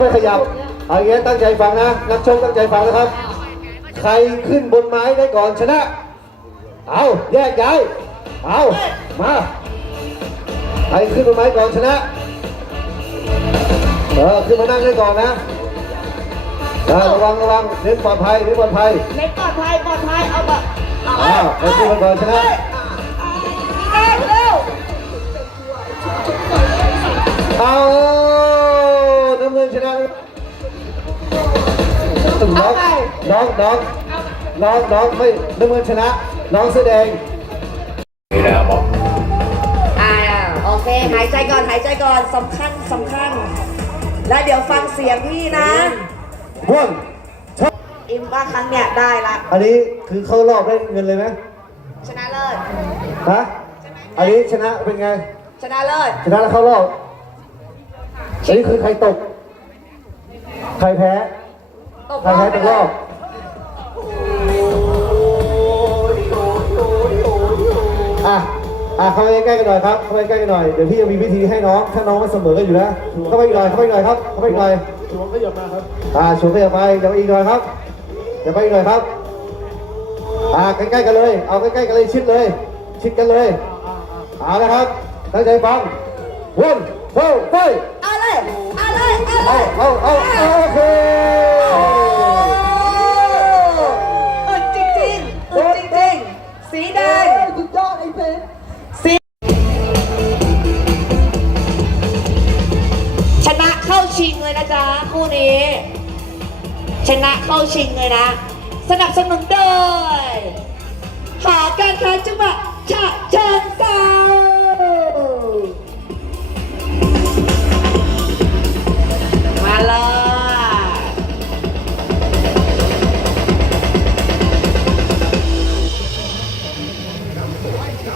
ไม่ขยับเอาอย่างนี้ตั้งใจฟังนะ นักชกตั้งใจฟังนะครับ ใครขึ้นบนไม้ได้ก่อนชนะ เอาแยกย้ายเอามาใครขึ้นบนไม้ก่อนชนะเออขึ้นมานั่งได้ก่อนนะเออระวังระวังเน้นปลอดภัยเน้นปลอดภัยเล็กปลอดภัยปลอดภัยเอาแบบอ้าวเอาขึ้นมาก่อนชนะ เอ้ยเร็วเอา น้ำเงินชนะน้องน้องน้องน้องน้องไม่น้ำเงินชนะ น้องเสื้อแดงอ่าโอเค หายใจก่อนหายใจก่อนสำคัญสำคัญ แล้วเดี๋ยวฟังเสียงพี่นะพ่วงชกอิมว่าครั้งเนี้ยได้ละ อันนี้คือเข้ารอบได้เงินเลยไหมชนะเลิศฮะอันนี้ชนะเป็นไง ชนะเลิศชนะแล้วเข้ารอบอันนี้คือใครตก ใครแพ้ตกใครรอบแพ้ไปตกเลรอยบอะ อะเข้าไปใกล้ๆกันหน่อยครับ เข้าไปใกล้ๆกันหน่อย เดี๋ยวพี่จะมีวิธีให้น้อง ถ้าน้องมันเสมอกันอยู่แล้วเข้าไปอีกหน่อย เข้าไปอีกหน่อยครับ เข้าไปอีกหน่อย ชวนขยับมาครับอ่าชวนขยับไปอย่าไปอีกหน่อยครับอย่าไปอีกหน่อยครับ อ่าใกล้ๆกันเลย เอาใกล้ๆกันเลยชิดเลย ชิดกันเลยเอาละครับตั้งใจฟังวนโซ่ไปเอาเลยเอาเลยเอาเลเอาย เอาเอาเอาโอเ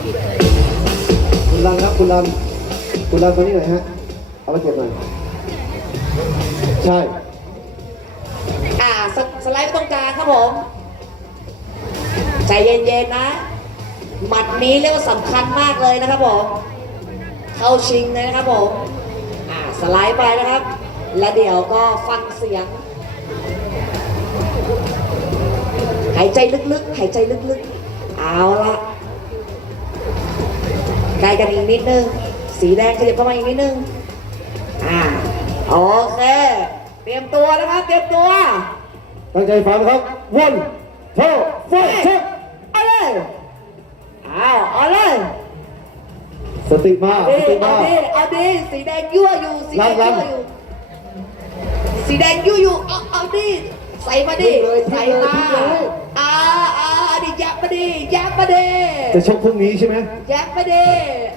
คุณรันครับคุณรันคุณรันมานี่หน่อยฮะ เอาไปเก็บหน่อย ใช่ อ่าสสไลด์ไปตรงกลางครับผม ใจเย็นๆนะ หมัดนี้เรียกว่าสำคัญมากเลยนะครับผม เข้าชิงเลยนะครับผม อ่าสไลด์ไปนะครับ แล้วเดี๋ยวก็ฟังเสียง หายใจลึกๆ หายใจลึกๆ เอาละ กล้กันอีกนิดนึง สีแดงขยับเข้ามาอีกนิดนึง อ่า โอเค เตรียมตัวนะครับ เตรียมตัว ตั้งใจฟังนะครับวนโซ่โซ่ชกเอาเลยเอาเอาเลย สติมาเอาสดิติเอามาดิเอาดิสีแดงยั่วอยู่ สีแดงลั่ยั่นวอยู่ สีแดงยั่วอยู่ เอาเอาดิใส่มาดิ ใส่มา อ่าอ่าดิยับมาดิยับมาดิ จะชกพรุ่งนี้ใช่ไหมยับมาดิ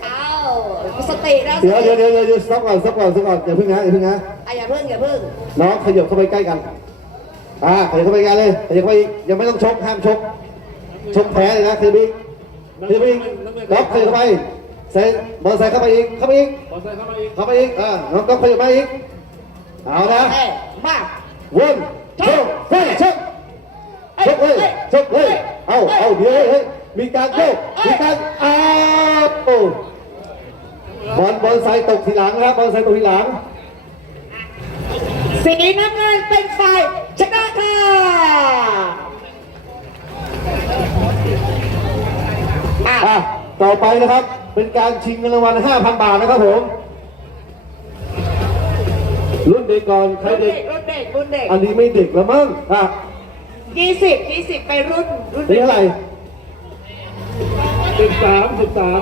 เอาสตินะเดี๋ยวเดี๋ยวเดี๋ยวเดี๋ยวสต็อปก่อนสต็อปก่อนสต็อปก่อนอย่าเพิ่งนะอย่าเพิ่งนะอะอย่าเพิ่งอย่าเพิ่งน้องขยับเข้าไปใกล้กันอ่าขยับเข้าไปใกล้เลยขยับเข้าไปอีกยังไม่ต้องชกห้ามชกชกแพ้เลยนะขยับอีกขยับอีกน้องขยับเข้าไปใส่บอลใส่เข้าไปอีกเข้าไปอีกบอลใส่เข้ามาอีกเข้าไปอีกอ่าน้องต้องขยับมาอีกเอานะเอ้ยมาวนโชกเฮ้ยชกชกเลยชกเลยเอาเอาเดี๋ยวเฮ้ยเฮ้ย มีการโยกมีการอ้าวบอลบอลใส่ตกทีหลังนะครับบอลใส่ตกทีหลัง สีน้ำเงินเป็นฝ่ายชนะค่ะอะอะต่อไปนะครับ เป็นการชิงเงินรางวัล 5,000 บาทนะครับผม รุ่นเด็กก่อนใครรุ่นเด็เด็กก รุ่นเด็กรุ่นเด็กอันนี้ไม่เด็กแล้วมั้งอะยี่สิบยี่สิบไปรุ่นรุ่นนี่เท่าไหร่ สิบสามสิบสาม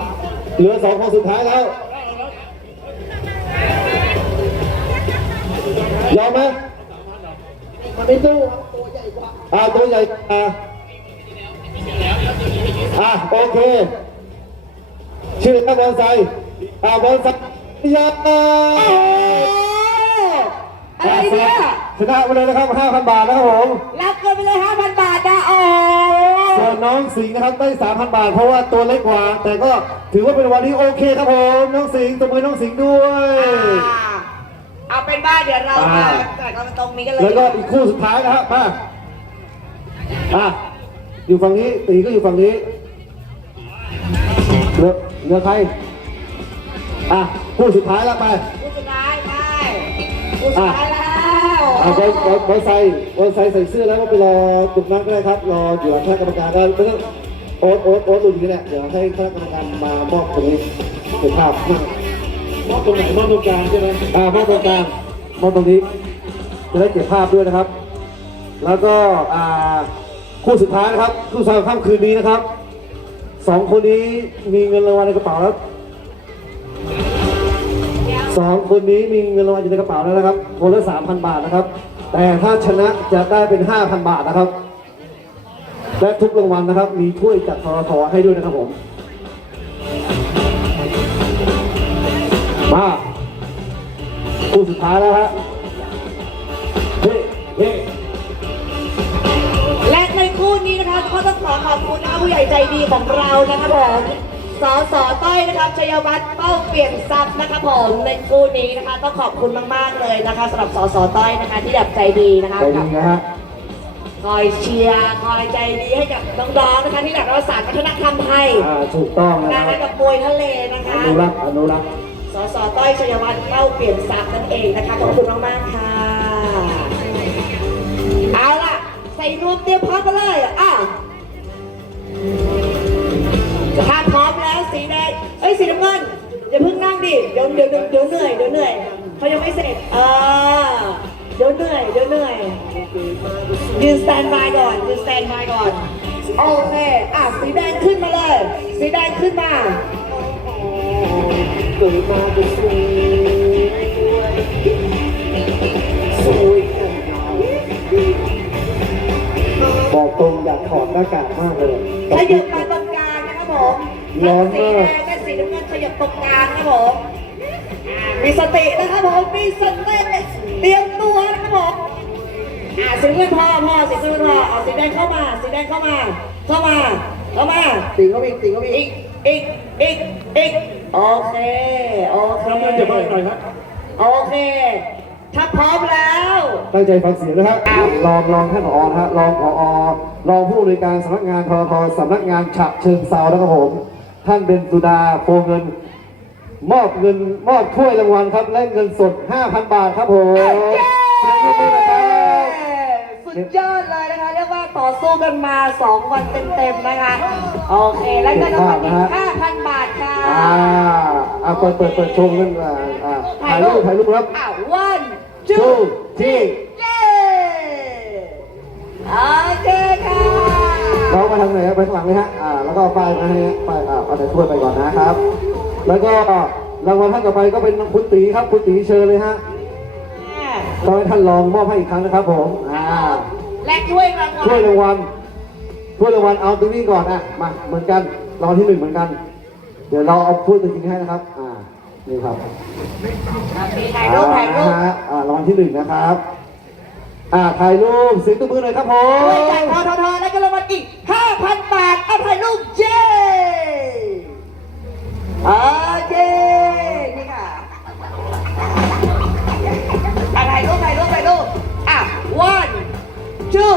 เหลือสองคนสุดท้ายแล้ว ยอมไหมมันไม่ตู้ตัวใหญ่กว่าอ่าตัวใหญ่อ่าอะโอเค ชื่อท่านบอลไซอ่าบอลไซยาอะไรเนี่ยชนะไปเลยนะครับห้าพันบาทนะครับผม รับเงินไปเลย5,000 นน้องสิงห์นะครับได้3,000 บาท เพราะว่าตัวเล็กกว่า แต่ก็ถือว่าเป็นวันที่โอเคครับผมน้องสิงห์ตบมือน้องสิงห์ด้วย อ่าเอาเป็นว่าเดี๋ยวเรามาอ่าจากเราตรงนี้กันเลยแล้วก็อีกคู่สุดท้ายนะครับมาอะอยู่ฝั่งนี้ตีก็อยู่ฝั่งนี้เหลือเหลือใครอะคู่สุดท้ายแล้วไป ผู้สุดท้ายไปผู้สุดท้ายแล้ว อ่าบอลบอลบอลไซบอลไซใส่เสื้อแล้วก็ไปรอจุดนัดก็ได้ครับ รออยู่หลังคณะกรรมการก็ไม่ต้องโอ๊ตโอ๊ตโอ๊ตอยู่นี่แหละเดี๋ยวให้คณะกรรมการมามอบตรงนี้เป็นภาพนั่งมอบตรงไหนมอบตรงกลางใช่ไหมอ่ามอบตรงกลางมอบตรงนี้จะได้เก็บภาพด้วยนะครับ แล้วก็อ่าคู่สุดท้ายนะครับคู่สุดท้ายของค่ำคืนนี้นะครับสองคนนี้มีเงินรางวัลในกระเป๋าแล้ว สองคนนี้มีเงินรางวัลอยู่ในกระเป๋าแล้วนะครับ คนละสามพันบาทนะครับ แต่ถ้าชนะจะได้เป็นห้าพันบาทนะครับ และทุกรางวัลนะครับ มีถ้วยจากททให้ด้วยนะครับผม มาคู่สุดท้ายแล้วฮะเฮ้เฮ้และในคู่นี้นะคะก็ต้องขอขอบคุณนะคะผู้ใหญ่ใจดีของเรานะคะผม สอสอต้อยนะครับชัยวัฒน์เป้าเปลี่ยนทรัพย์นะคะผมในคู่นี้นะคะ ต้องขอบคุณมาก ๆ เลยนะคะสำหรับสอสอต้อยนะคะที่แบบใจดีนะคะใจกัดีบนะฮะคอยเชียร์คอยใจดีให้กับน้องๆนะคะที่แบบเราสารวัฒนธรรมไทยอ่าถูกต้องนะนะครัคะบกับมวยทะเลนะคะอนุรักษ์อนุรักษ์สสต้อยชัยวัฒน์เป้าเปลี่ยนทรัพย์นั่นเองนะคะขอบคุณมากๆค่ะเอาล่ะใส่นวมเตรียมพร้อมกันเลยอะ ถ้าพร้อมแล้วสีแดงเอ้ยสีน้ำเงินอย่าเพิ่งนั่งดิเดี๋ยวเดี๋ยวเดี๋ยวเหนื่อยเดี๋ยวเหนื่อยเขายังไม่เสร็จเออเดี๋ยวเหนื่อยเดี๋ยวเหนื่อยยืนสแตนบายก่อนยืนสแตนบายก่อนโอเคอะสีแดงขึ้นมาเลย สีแดงขึ้นมาเกิดมาเป็นสวยสวยกันบอกตรงอยากถอดหน้ากากมากเลยขยับมาตรงกลางนะครับผม ร้อนสีมากแดงและสีน้ำเงินขยับตรงกลางนะครับผมมีสตินะครับผมมีสติเตรียมตัวนะครับผมอ่าสีเงินพอพอสีเงินพอเอาสีแดงเข้ามาสีแดงเข้ามาเข้ามาเข้ามาติงเขาอีกติงเขาอีอีกอีกอีกอีกโอเคโอเคน้ำเงินจะมาอีกหน่อยครับโอเคถ้าพร้อมแล้วตั้งใจฟังเสียงนะครับรองรองท่านผอนะฮะรองผอรองผู้อำนวยการสำนักงานททสำนักงานฉะเชิงเซานะครับผม ท่านเบนสุดาโพเงิน มอบเงินมอบถ้วยรางวัลครับและเงินสด 5,000 บาทครับผมเย้เสียงปรบมือนะครับสุดยอดเลยนะคะ เรียกว่าต่อสู้กันมา 2 วันเต็มๆนะคะ โอเค แล้วก็รางวัลอีก5,000 บาทค่ะ อ่าอ่าเปิดเปิดเปิดชมกันอ่าอ่าถ่ายรูปถ่ายรูปครับอะ one ทู two ที่เย้โอเคค่ะ น้องไปทางไหนครับไปข้างหลังเลยฮะอ่าแล้วก็ป้ายมาให้ฮะป้ายอ่าเอาแต่ถ้วยไปก่อนนะครับ แล้วก็รางวัลท่านต่อไปก็เป็นคุณตีครับคุณตีเชิญเลยฮะก็ให้ท่านลองมอบให้อีกครั้งนะครับผมอ่าและถ้วยรางวัลถ้วยรางวัลถ้วยรางวัลเอาตรงนี้ก่อนอะมาเหมือนกันรางวัลที่หนึ่งเหมือนกัน เดี๋ยวเราเอาถ้วยตัวจริงให้นะครับอ่านี่ครับถ่ายรูปถ่ายรูปอ่ฮะอ่ารางวัลที่หนึ่งนะครับ อ่าถ่ายรูปเสียงตัวมือหน่อยครับผด้วยจากมทททและก็รางวัลอีก 5,000 บาท เอาถ่ายรูปเย้โอเคนี่ค่ะอะถ่ายรูปถ่ายรูปถ่ายรูปอะ one two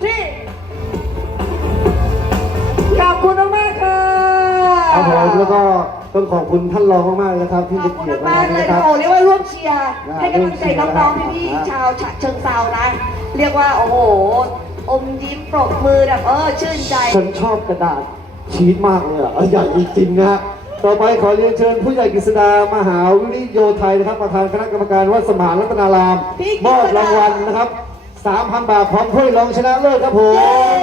three ต้องขอบคุณท่านรองมากๆนะครับ ที่ขอเป็บนคุณเกียรติมากมากๆๆเลยนะคนะรับโอ้เรียกว่าร่วมเชียร์นะให้กำลังใจน้องๆพี่นะๆชาวฉะเชิงเซานะ เรียกว่าโอ้โห อมยิ้มปรบมือแบบเออชื่นใจ ฉันชอบกระดาษชีตมากเลยอะเออใหญ่จริงๆนะฮะต่อไปขอเรียนเชิญผู้ใหญ่กฤษดามหาวิริโยไทยนะครับ ประธานคณะกรรมการวัดสมานรัตนาราม พี่กฤษดาม มอบรางวัลนะครับ 3,000 บาทพร้อมถ้วยรองชนะเลิศครับผเย้ม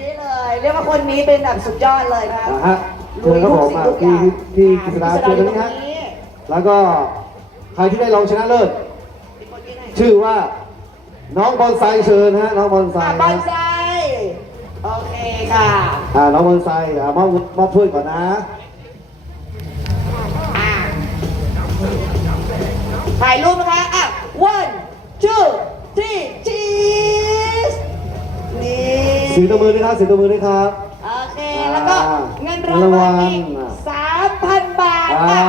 นี่เลย เรียกว่าคนนี้เป็นแบบสุดยอดเลยนะนะฮะ เชิญครับผมอะพี่พี่กฤษดาเชิญตรงนี้ฮะแล้วก็ใครที่ได้รองชนะเลิศชื่อว่า น้องบอลไซเชิญฮะน้องบอลไซอะนะบอนไซโอเคค่ะอ่าน้องบอลไซอ่ามอบมอบถ้วยก่อนนะอะถ่ายรูปนะคะอะ one two three cheese นี่สีตัวมือด้วยครับสีตัวมือด้วยครับ โอเค แล้วก็อ่าเงิน รางวัลอีกเงินรางวัลสามพันบาทอ่าอะ